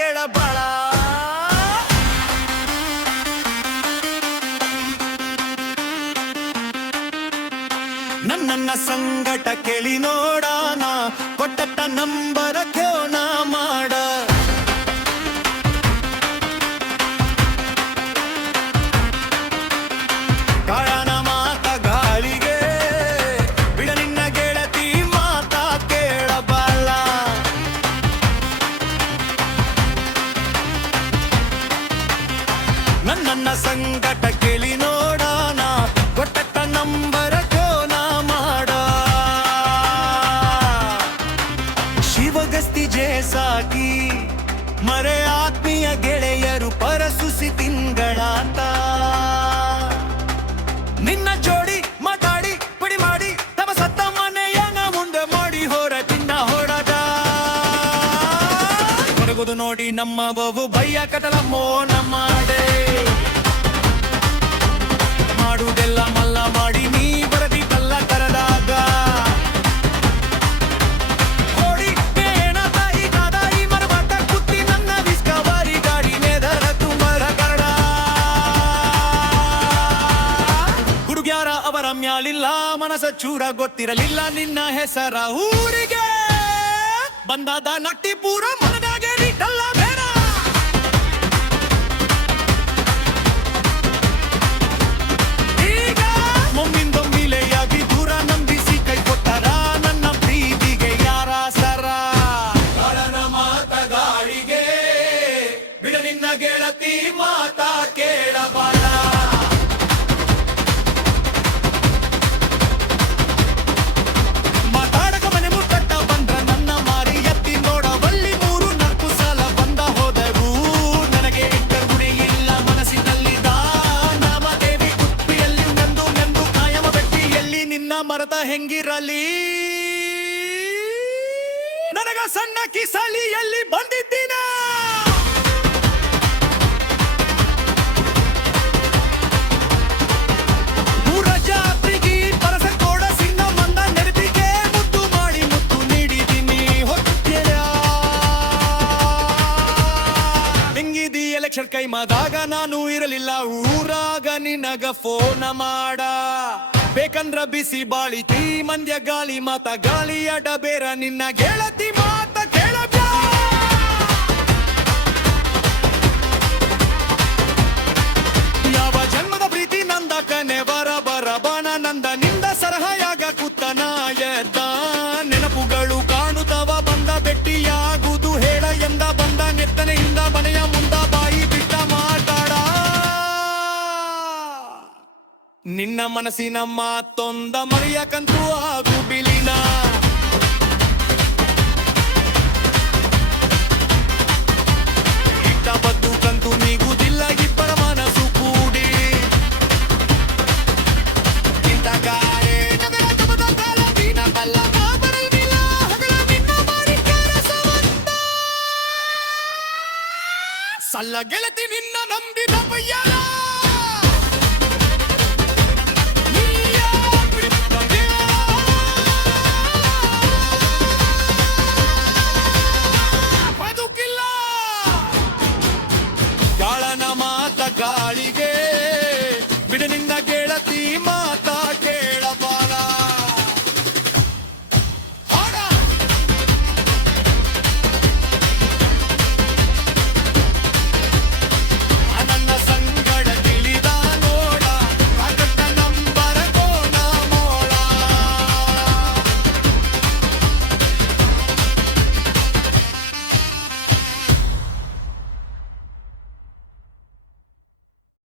ಕೇಳಬಾಳ. ನನ್ನ ಸಂಗಟ ಕೇಳಿ ನೋಡಾನ ಕೊಟ್ಟ ನಂಬರ ಕ್ಯೋನ ಮಾಡ. ಕಾಳನ ಮಾತ ಗಾಳಿಗೆ ಬಿಡ ನಿನ್ನ ಗೆಳತಿ ಮಾತ ಕೇಳಬಾಳ. ನನ್ನ ಸಂಗಟ ಕೇಳಿ ನೋಡಾನ ಕೊಟ್ಟ ನಂಬರ ಕ್ಯೋನ ಮಾಡ. ಶಿವಗಸ್ತಿ ಜೇಸಾಕಿ ಮರೆ ಆತ್ಮೀಯ ಗೆಳೆಯರು ಪರಸುಸಿ ತಿಂಗಳಾತ. ನಿನ್ನ ಜೋಡಿ ಮಾತಾಡಿ ಪಡಿ ಮಾಡಿ ತಮ್ಮ ಸತ್ತ ಮನೆಯನ ಮುಂದೆ ಮಾಡಿ ಹೊರ ತಿನ್ನ ಹೊಡದ. ಕೊಡಗುದು ನೋಡಿ ನಮ್ಮ ಬವು ಭಯ್ಯ ಕಟಲ ಮೋನ ಮಾಡೆ. ಮಾಡುವುದೆಲ್ಲ ಮಲ್ಲ ಮಾಡಿ ನೀ ಬರದಿ ಕಲ್ಲ ಕರದಾಗ. ಓಡಿ ಬೇಣ ತಾಯಿ ಕಾದಾಯಿ ಮರಬಾಟ ಕುತ್ತಿ ನನ್ನ ವಿಸ್ಕವಾರಿ ಗಾಡಿ ನೆದರ ತುಂಬರ ಕರಡ. ಹುಡುಗ್ಯಾರ ಅವರ ಮ್ಯಾಲಿಲ್ಲ ಮನಸ ಚೂರ ಗೊತ್ತಿರಲಿಲ್ಲ ನಿನ್ನ ಹೆಸರ ಊರಿಗೆ ಬಂದಾದ ನಟ್ಟಿ ಪೂರ ಮನದಾಗೆ ನಿಟ್ಟಲ್ಲ ಬೇಡ. ಈಗ ಮೊಮ್ಮಿಂದೊಮ್ಮಿಲೆಯಾಗಿ ದೂರ ನಂಬಿಸಿ ಕೈ ಕೊಟ್ಟರ ನನ್ನ ಪ್ರೀತಿಗೆ ಯಾರ ಸರ. ಕಾಳನ ಮಾತ ಗಾಳಿಗೆ ಬಿಡ ನಿನ್ನ ಗೆಳತಿ ಮಾತ ಕೇಳಬಾಳ. ಮಾತಾಡಕ ಮನೆ ಮುಟ್ಟಟ್ಟ ಬಂದ್ರ ನನ್ನ ಮಾರಿ ಎತ್ತಿ ನೋಡ ಬಲ್ಲಿ 3-4 ಸಲ ಬಂದ ಹೋದವು. ನನಗೆ ಇಟ್ಟರುಣೆ ಇಲ್ಲ ಮನಸ್ಸಿನಲ್ಲಿ ನಾಮದೇವಿ ಕುಪ್ಪಿಯಲ್ಲಿ ನೆಂದು ಕಾಯಮ ಬೆಟ್ಟಿಯಲ್ಲಿ ನಿನ್ನ ಮರದ ಹೆಂಗಿರಲಿ. ನನಗ ಸಣ್ಣ ಕಿಸಲಿಯಲ್ಲಿ ಬಂದಿದ್ದೀನ. ಮೂರ ಜಾತ್ರೆಗೆ ಪರಸ ಕೋಡ ಸಿಂಗ ಮಂದ ನೆನಪಿಗೆ ಮುದ್ದು ಮಾಡಿ ಮುತ್ತು ನೀಡಿದ್ದೀನಿ ಹೊತ್ತೆಯ. ಹೆಂಗಿದಿ ಎಲೆಕ್ಷನ್ ಕೈ ಮಾದಾಗ ನಾನು ಇರಲಿಲ್ಲ ಊರಾಗ ನಿನಗ ಫೋನ ಮಾಡ. ಬೇಕಂದ್ರ ಬಿಸಿ ಬಾಳಿತಿ ಮಂದ್ಯ ಗಾಳಿ ಮಾತ ಗಾಳಿ ಅಡ ಬೇರ ನಿನ್ನ ಗೆಳತಿ ಮಾತ ಕೇಳಬ್ಯಾ. ಯಾವ ಜನ್ಮದ ಪ್ರೀತಿ ನಂದ ಕನೆ ಬರ ಬರ ಬಾಣ ನಂದ ನಿಂದ ಸರಹಯಾಗ ಕುತ್ತನ ಎದ್ದ. ನೆನಪುಗಳು ಕಾಣುತ್ತವ ಬಂದ ಬೆಟ್ಟಿಯಾಗುದು ಹೇಳ ಎಂದ ಬಂದ ನೆತ್ತನೆಯಿಂದ ಮನೆಯ ಮುಂದ ಬಾಯಿ ಬಿಟ್ಟ ಮಾತಾಡ. ನಿನ್ನ ಮನಸ್ಸಿನ ಮಾತೊಂದ ಮರೆಯಕಂತೂ ಆಗು ಬಿಲಿನ. ಇಟ್ಟ ಬದ್ದು ಕಂತು ನೀಗುದಿಲ್ಲ ಇಬ್ಬರ ಮನಸ್ಸು ಕೂಡಿ. ಇಂತ ಗಾಳಿ ನಗರ ತಮದ ಕಾಲ ದಿನ ಕಲ್ಲ ಬರಲಿಲ್ಲ ಹಗಲ ನಿನ್ನ ಬಾರಿ ಕೆಲಸವಂತ. ಸಲ್ಲ ಗೆಳತಿ ನಿನ್ನ ನಂಬಿದ ಬಯ್ಯ.